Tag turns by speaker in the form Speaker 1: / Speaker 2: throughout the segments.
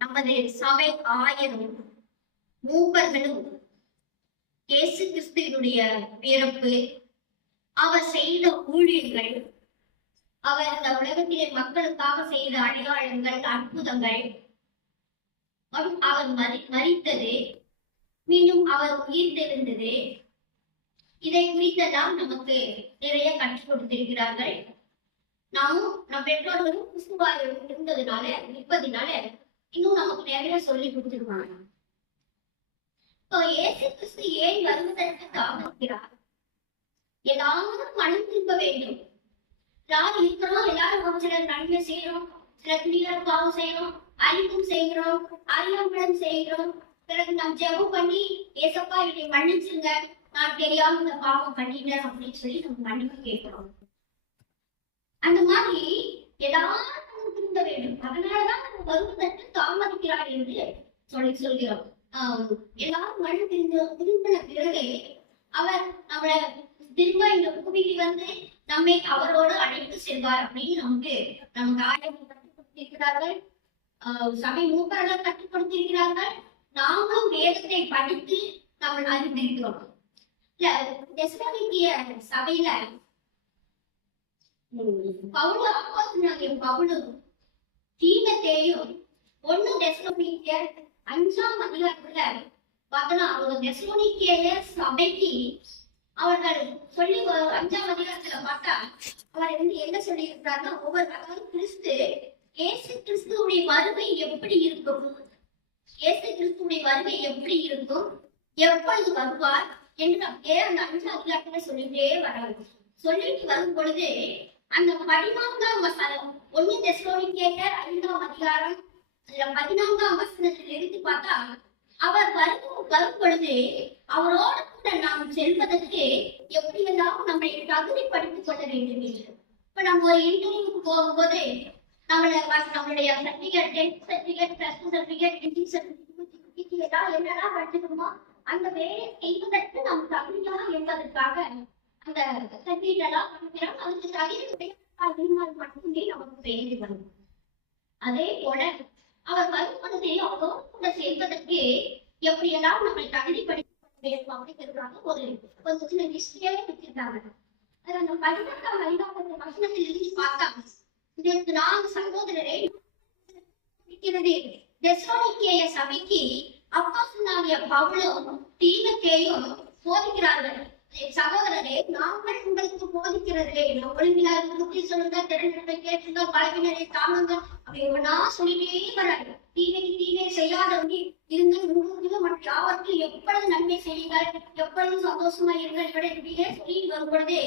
Speaker 1: நமது சபை ஆயரும் மூப்பர்களும் இயேசு கிறிஸ்துவினுடைய பிறப்பு அவர் செய்த ஊழியர்கள் அவர் இந்த உலகத்திலே மக்களுக்காக செய்த அடையாளங்கள் அற்புதங்கள் அவர் மறி மறித்தது மீண்டும் அவர் உயிர் இதை குறித்தெல்லாம் நமக்கு நிறைய கற்றுக் கொடுத்திருக்கிறார்கள். நாமும் நம் பெற்றோர்களும் கிறிஸ்துவாய் இருந்ததுனால இருப்பதினால இன்னும் நமக்கு நிறைய சொல்லி கொடுத்துருவாங்க. இப்போ இயேசு கிறிஸ்து ஏன் வருவதற்கு தாமதிக்கிறார் எல்லாரும் மனம் திரும்ப வேண்டும். யார் இருக்கிறோம் எல்லாரும் ஒரு சிலர் நன்மை செய்யறோம் சில துணிகள் பாவம் செய்யறோம் அறிவும் செய்கிறோம் அறியாமலும் செய்கிறோம். பிறகு நாம் ஜெபம் பண்ணி ஏசப்பா என்னை மன்னிச்சுங்க நான் தெரியாம இந்த பாவம் பண்ணிட்டேன் அப்படின்னு சொல்லி நம்ம மன்னிப்பு கேட்கிறோம். அந்த மாதிரி ஏதாவது மனம் வேண்டும். அதனாலதான் நம்ம வருவதற்கு தாமதிக்கிறார் என்று சொல்லி சொல்கிறோம். ஆஹ் எல்லாரும் மழை திரும்ப திரும்பின பிறகு அவர் நம்மளை திரும்ப இந்த பூமிக்கு வந்து நம்மை அவரோடு அழைத்து செல்வார் அப்படின்னு நமக்கு நமக்கு ஆயிரம் கற்றுக் ஆஹ் சபை மூப்பர்கள் கற்றுக் நாமும் வேதத்தை படித்து நாம் அறிந்திருக்கிறோம். இல்ல தெசலோனிக்கிய சபையில பவுலு அப்போ பவுலு தீமத்தேயும் ஒண்ணு தெசலோனிக்க அஞ்சாம் அதிகாரத்துல பார்த்தோம்னா அவங்க தெசலோனிக்கிய சபைக்கு அவர்கள் சொல்லி அஞ்சாம் அதிகாரத்துல பார்த்தா அவர் வந்து என்ன சொல்லி இருக்கிறாருன்னா ஒவ்வொரு அதாவது கிறிஸ்து இயேசு கிறிஸ்துவுடைய வருகை எப்படி இருக்கும்? இயேசு கிறிஸ்துவுடைய வருகை எப்படி இருக்கும்? எப்பொழுது வருவார்? என்று அப்படியே அந்த அஞ்சாம் அதிகாரத்துல சொல்லிட்டே வராங்க. சொல்லிட்டு வரும் பொழுது அந்த பதினான்காம் வசனம். ஒண்ணு தெசலோனிக்கேயர் ஐந்தாம் அதிகாரம் அதுல பதினான்காம் வசனத்தில் எடுத்து பார்த்தா அவர் வரும் வரும் பொழுது அவரோடு கூட நாம் செல்வதற்கு எப்படியெல்லாம் நம்மை தகுதிப்படுத்திக் கொள்ள வேண்டும் என்று. இப்ப நம்ம ஒரு இன்டர்வியூக்கு போகும்போது நம்மள நம்மளுடைய certificate tenth certificate plus two certificate degree certificate என்னெல்லாம் படிச்சிருக்கோமோ அந்த வேலையை செய்வதற்கு நாம் தகுதியாக என்பதற்காக அந்த சர்டிபிகேட் எல்லாம் படிக்கிறோம் அதுக்கு தகுதி அதிகமாக மட்டுமே நமக்கு வேண்டி வரும் அதே போல அவர் வரும்பொழுது அவரோடு கூட செல்வதற்கு எப்படியெல்லாம் நம்மை தகுதிப்படுத்த வேண்டும் அப்படிங்கிறாங்க ஒரு ஒரு சின்ன ஹிஸ்டரியே வச்சிருக்காங்க அது அந்த பதினெட்டாம் ஐந்தாவது வசனத்தில் இருந்து பார்த்தா இதற்கு நாம் சகோதரரை இருக்கிறது. தெசலோனிக்கேய சபைக்கு சுனாவிய பவுலும் தீமத்தேயும் போதிக்கிறார்கள். சகோதரரே நாங்கள் உங்களுக்கு போதிக்கிறதே ஒழுங்கினார் புத்தி சொல்லுங்க திறன்களை கேட்டுங்க பழகினரை தாங்குங்க அப்படின்னா சொல்லிட்டே வராங்க தீமை தீமை செய்யாதவங்க இருந்து உங்களுக்கு மற்ற யாவருக்கும் எப்பொழுது நன்மை செய்யுங்கள் எப்பொழுது சந்தோஷமா இருங்கள் இப்படி இப்படியே சொல்லி வரும்பொழுதே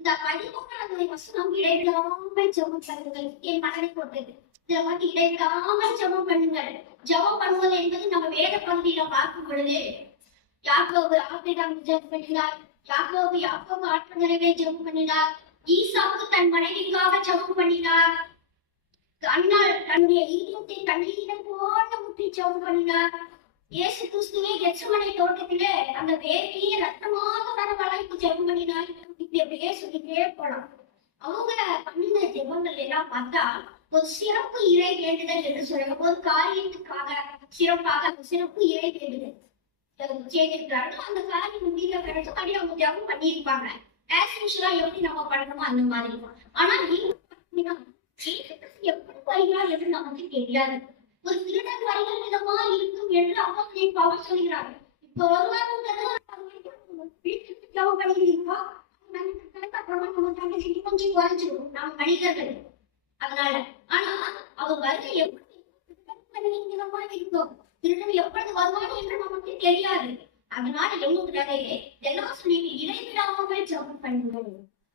Speaker 1: இந்த பதிமூன்றாவது வசனம் இடைவிடாமல் ஜெபம் பண்ணுங்கள். என் மகனை போட்டது இதை மட்டும் இடைவிடாமல் ஜெபம் பண்ணுங்கள். ஜெபம் பண்ணுவது என்பது நம்ம வேத பகுதியில பார்க்கும் பொழுது யாக்கோபு ஆப்பிரிக்கா ஜெபம் பண்ணினார் யாக்கோபு யாக்கோபு ஆற்றங்கரவே ஜெபம் பண்ணினார். ஈசாக்கு தன் மனைவிக்காக ஜெபம் பண்ணினார். கண்ணால் தன்னுடைய ஈரத்தை தண்ணீரம் போல முற்றி ஜெபம் பண்ணினார். இயேசு கிறிஸ்துவே கெச்சமனை தோட்டத்திலே அந்த வேலையை ரத்தமாக வர வளைப்பு ஜெபம் பண்ணினார். இப்படி அப்படியே சொல்லிட்டே போனோம் அவங்க பண்ணின ஜெபங்கள் எல்லாம் பார்த்தா ஒரு சிறப்பு இறை வேண்டுதல் என்று சொல்றாங்க ஒரு காரியத்துக்காக சிறப்பாக சிறப்பு இறை வேண்டுதல். செய்திருக்கிறார்கள் அந்த காரியம் முடியல கிடைச்சு அப்படியே அவங்க ஜபம் பண்ணியிருப்பாங்க. ஆஸ் யூஷுவலா எப்படி நம்ம பண்ணணுமோ அந்த மாதிரி ஆனா நீங்க பாத்தீங்கன்னா, ஜீசஸ் எப்படி வருகிறார் என்று நமக்கு தெரியாது. ஒரு திருடன் வருகிற விதமா இருக்கும் என்று அப்போஸ்தலன் பவுல் சொல்கிறாங்க. இப்போ வருவாருன்றது வீட்டுக்கு ஜபம் அப்புறமா நம்ம கொஞ்சம் குறைஞ்சிரும் நம்ம மனிதர்கள். அதனால ஆனா அவர் வருகை எப்படி விதமா இருக்கும்? திருடன் எப்பொழுது வருவான் என்று நமக்கு தெரியாது. அதனால எங்களுடைய எல்லாம் சொல்லி இடைவிடாமல் ஜெபம் பண்ணுங்கள்.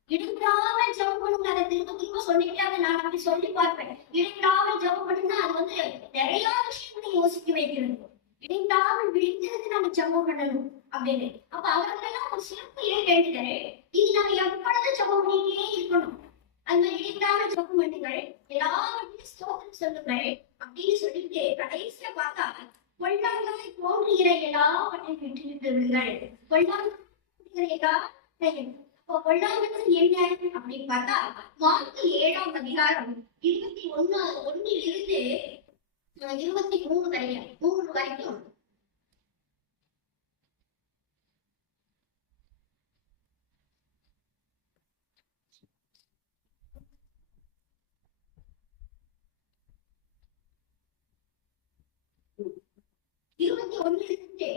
Speaker 1: இடைவிடாமல் ஜெபம் பண்ணுங்க. அதை திரும்ப திரும்ப சொல்லிட்டே அதை நான் அப்படி சொல்லி பார்ப்பேன். இடைவிடாமல் ஜெபம் பண்ணுங்க. அது வந்து நிறைய விஷயங்களை யோசிக்க வைக்கிறது. இடைவிடாமல் விழித்திருந்து நம்ம ஜெபம் பண்ணணும் அப்படின்னு. அப்ப அவர்களெல்லாம் ஒரு சிறப்பு இறை வேண்டுதல். இது நாங்க எப்பொழுது ஜபம் பண்ணிட்டே இருக்கணும்? அந்த இடைவிடாமல் ஜபம் பண்ணுங்கள். எல்லாவற்றையும் ஸ்தோத்திரம் சொல்லுங்கள் அப்படின்னு சொல்லிட்டு கடைசியா பார்த்தா கொள்ளாங்காய் தோன்றுகிற எல்லாவற்றை விட்டுவிட்டு விடுங்கள் கொள்ளாங்காய் எல்லாத்தையும் அப்போ பொல்லாதது என்ன அப்படின்னு பார்த்தா மார்க்கு ஏழாம் அதிகாரம் இருபத்தி ஒன்னு ஒன்னில் இருந்து இருபத்தி மூணு வரைக்கும் மூணு வரைக்கும் இருபத்தி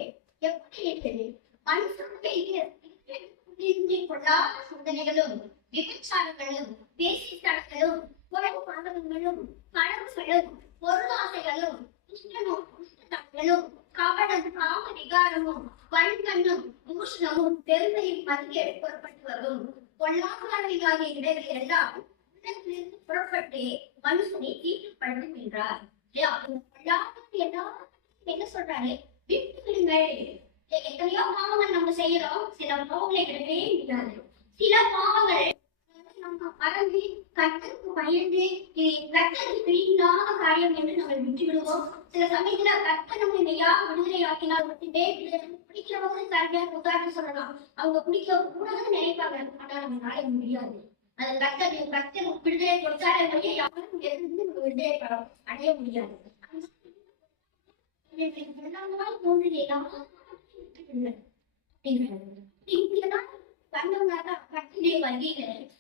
Speaker 1: எப்படி மனுஷனுடைய கொள்ளாத சிந்தனைகளும் விபச்சாரங்களும் பேசித்தனங்களும் உறவு பாதகங்களும் கனவுகளும் பொருளாசைகளும் கபடம் காம விகாரமும் வன்கண்ணும் தூஷணமும் பெருமையும் மதிய புறப்பட்டு வரும். பொல்லாதாரிகளாகிய இடங்கள் எல்லாம் புறப்பட்டு மனுஷனை தீட்டுப்படுத்தும் என்றார். என்ன சொல்றாரு எத்தனையோ பாவங்கள் நம்ம செய்யறோம் சில பாவங்களை விடவே முடியாது. சில பாவங்கள் நம்ம மறந்து கட்டத்துக்கு பயந்து இது கட்டத்துக்கு காரியம் என்று நம்ம விட்டு விடுவோம் சில சமயத்துல கட்ட நம்ம இதையா விடுதலை ஆக்கினால் மட்டுமே பிடிக்கிறவங்க சரியா உதாரணம் சொல்லலாம். அவங்க பிடிக்க கூடாதுன்னு நினைப்பாங்க. ஆனா நம்மளால முடியாது. அது கட்ட கட்ட விடுதலை கொடுத்தாலே யாரும் யாருக்கும் எதிர்த்து நம்ம விடுதலை பெற அடைய முடியாது.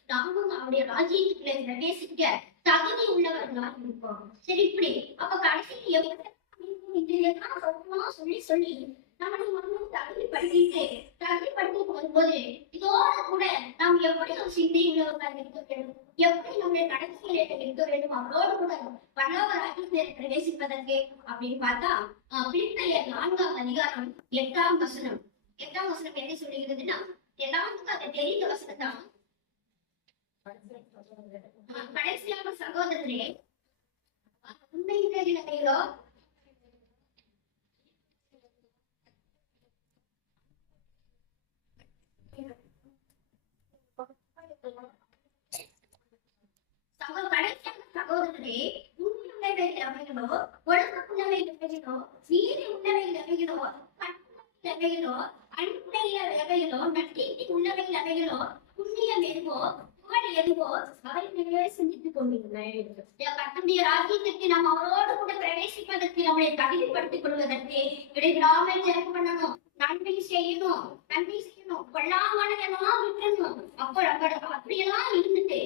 Speaker 1: நாமும் அவருடைய ராஜ்யத்துக்குள்ள பிரவேசிக்க தகுதி உள்ளவர்களா இருப்போம் சரி இப்படி அப்ப கடைசி சொல்லி சொல்லி தகுதிப்படுத்திட்டு போகும்போது இதோட கூட நாம் எப்படி ஒரு சிந்தை இருக்க வேண்டும். எப்படி நம்முடைய கடைசியில் இருக்க வேண்டும்? அவரோடு கூட பரலோக பிரவேசிப்பதற்கு அப்படின்னு பார்த்தா ஆஹ் நான்காம் அதிகாரம் எட்டாம் வசனம். எட்டாம் வசனம் என்ன சொல்லுகிறதுன்னா எல்லாத்துக்கும் அது தெரிந்த வசனம் தான். கடைசியாக சகோதரரே உண்மை நிலையிலோ சகோ- கடைசியாக சகோதரரே உண்மை உள்ளவை அமைகளோ ஒழுக்க உள்ளவை அமைகளோ நீதி உள்ளவை அமைகளோ லவைகளோ அன்புடைய லவைகளோ நட்டீட்டி உள்ளவை லவைகளோ புண்ணியம் எதுவோ புகழ் எதுவோ அவைகளே சிந்தித்துக் கொண்டிருங்கள் கத்தனுடைய ராஜ்யத்திற்கு நாம் அவரோடு கூட பிரவேசிப்பதற்கு நம்மளை தகுதிப்படுத்திக் கொள்வதற்கு இடைவிடாமல் ஜெபம் பண்ணணும் நன்மை செய்யணும் நன்மை செய்யணும் கொள்ளாமனதெல்லாம் விட்டுணும் அப்போ அப்படியெல்லாம் இருந்துட்டு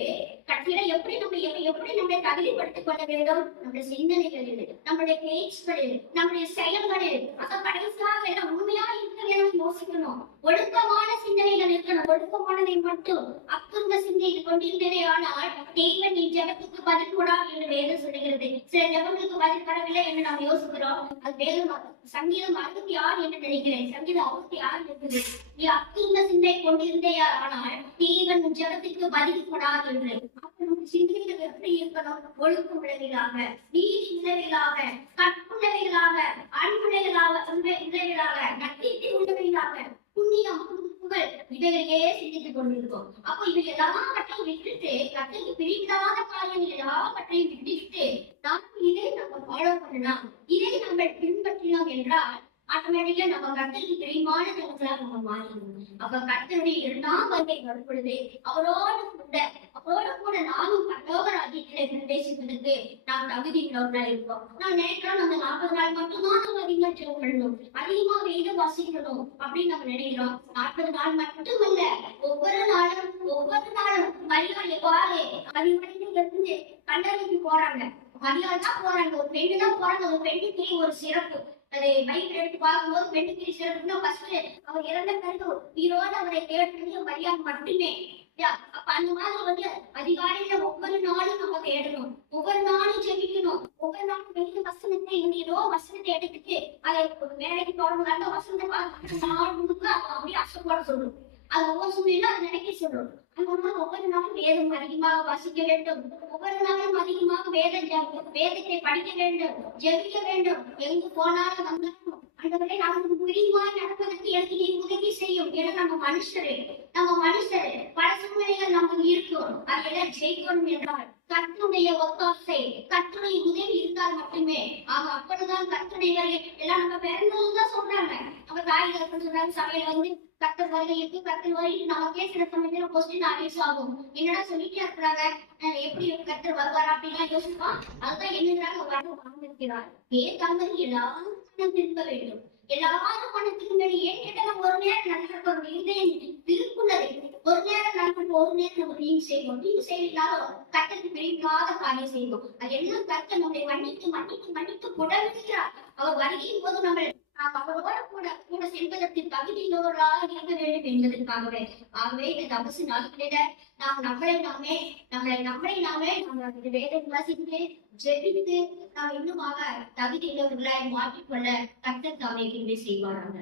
Speaker 1: கடைசியில எப்படி நம்ம எப்படி நம்மளை தகுதிப்படுத்திக் கொள்ள வேண்டும்? நம்முடைய சிந்தனைகளில் நம்முடைய பேச்சுகளில் நம்முடைய செயல்களில் அத கடைசியாக எல்லாம் உண்மையா இருக்கிறேன் யோசிக்கணும். ஒழுக்கமான சிந்தனைகள் இருக்கணும். ஒழுக்கமானதை மட்டும் அத்துந்த சிந்தையில் கொண்டிருந்ததே ஆனால் தேவன் நீ ஜெபத்துக்கு பதில் கூடா என்று வேதம் சொல்லுகிறது. சில ஜெபங்களுக்கு பதில் தரவில்லை என்று நாம் யோசிக்கிறோம். அது வேதம் சங்கீதம் அறுபத்தி ஆறு என்று நினைக்கிறேன். சங்கீதம் அறுபத்தி ஆறு இருக்குது. நீ அத்துந்த சிந்தை கொண்டிருந்தேயா ஆனால் தேவன் உன் பதில் கூடாது என்று. அப்ப நம்ம சிந்தனைகள் எப்படி இருக்கணும்? ஒழுக்க உள்ளவைகளாக நீதி உள்ளவைகளாக கற்புள்ளவைகளாக அன்புள்ளவைகளாக உள்ள- உள்ளவைகளாக நட்டிட்டு உள்ளவைகளாக புண்ணியம் புகழ் இவைகளையே சிந்தித்துக் கொண்டிருக்கோம். அப்போ இவை எல்லாவற்றையும் விட்டுட்டு கத்தைக்கு பிரிவிடாத காரியங்கள் எல்லாவற்றையும் விட்டுவிட்டு நாம் இதை நம்ம ஃபாலோ பண்ணலாம். இதை நம்ம பின்பற்றினோம் என்றால் ஆட்டோமேட்டிக்கா நம்ம கத்தருக்கு பிரியமான ஜனங்களா நம்ம மாறிடுவோம் அப்ப கத்தருடைய இரண்டாம் வருகை வரும் பொழுது அவரோடு கூட அவரோட கூட நாமும் பரலோக ராஜ்யத்திலே பிரவேசிப்பதற்கு நாம் தகுதி உள்ளவர்களா இருப்போம். நான் நினைக்கிறோம் நம்ம நாற்பது நாள் மட்டும்தான் நம்ம அதிகமா ஜெபம் பண்ணணும் அதிகமா வேதம் வாசிக்கணும் அப்படின்னு நம்ம நினைக்கிறோம். நாற்பது நாள் மட்டுமல்ல ஒவ்வொரு நாளும் ஒவ்வொரு நாளும் மரியாதை எவ்வாறு மதிமணியில இருந்து கண்டறிந்து போறாங்க? மரியாதை தான் போறாங்க. ஒரு பெண்ணு தான் போறாங்க. ஒரு பெண்ணுக்கே ஒரு சிறப்பு. அது பைபிள் எடுத்து பார்க்கும்போது பெண்ணுக்கு இன்னும் ஃபர்ஸ்ட் அவர் இறந்த பிறகு உயிரோடு அவரை தேடுறது மரியாதை மட்டுமே. யா, அப்ப அந்த மாதிரி வந்து அதிகாலையில ஒவ்வொரு நாளும் நம்ம தேடணும். ஒவ்வொரு நாளும் ஜெபிக்கணும். ஒவ்வொரு நாளும் வெளியில வசனத்தை ஏதோ வசனத்தை எடுத்துட்டு அதை வேலைக்கு போறவங்க அந்த வசனத்தை பார்த்து நாள் முழுக்க அப்படியே அசைப்போட சொல்லணும் அது ஒவ்வொரு சூழ்நிலையும் அதை நினைக்க சொல்லணும் அந்த ஒவ்வொரு நாளும் வேதம் அதிகமாக வாசிக்க வேண்டும். ஒவ்வொரு நாளும் அதிகமாக வேத வேதத்தை படிக்க வேண்டும். ஜெபிக்க வேண்டும். எங்கு போனாலும் வந்தாலும் ஆண்டவரே நமக்கு பிரியமாய் நடப்பதற்கு எனக்கு நீ உதவி செய்யும். ஏன்னா நம்ம மனுஷரு. நம்ம மனுஷரு. பல சூழ்நிலைகள் நமக்கு இருக்கும். அதெல்லாம் ஜெயிக்கணும் என்றால். கற்றுடைய ஒத்தாசை கற்றுடைய உதவி இருந்தால் மட்டுமே. ஆமா அப்பொழுதுதான் கற்றுடைய எல்லாம் நம்ம பிறந்ததும் தான் சொல்றாங்க. நம்ம தாய் தகப்பன் சொல்றாங்க சமையல் வந்து கர்த்தர் வருகைக்கு இருக்கு. வருகை நமக்கே சில சமயத்துல கொஸ்டின் அரிஸ் ஆகும். என்னடா சொல்லிட்டே இருக்கிறாங்க? எப்படி கர்த்தர் வருவாரா அப்படின்னா யோசிப்போம் அதுதான் என்னங்கிறாங்க. வர வாழ்ந்திருக்கிறார் ஏன் தங்கள் எல்லாரும் திரும்ப வேண்டும்? எல்லாரும் பணத்துக்கு முன்னாடி ஏன் ஒரு நேரம் நடக்கிறவங்க இருதயம் திருக்குள்ளது ஒரு நேரம் நண்பர்கள் ஒரு நேரம் நம்ம நீங்க செய்வோம். நீங்க செய்யலாம் கட்டத்துக்கு பிரிக்காத காரியம் செய்வோம். அது எல்லாம் கர்த்தர் நம்மை மன்னித்து மன்னித்து மன்னித்து குடவிடுகிறார் அவர் வருகையும் போது நம்ம அவரோட கூட கூட செல்வதற்கு தகுதியுள்ளவர்களாக இருக்க வேண்டும் என்பதற்காகவே ஆகவே இந்த தபசு நாட்களில நாம் நம்மளை நாமே நம்மளை நம்மளை நாமே நம்ம வேதம் வாசித்து ஜெபித்து நாம் இன்னுமாக தகுதியுள்ளவர்களாய் மாற்றிக்கொள்ள கர்த்தர் தாமே கிருபை செய்வாராங்க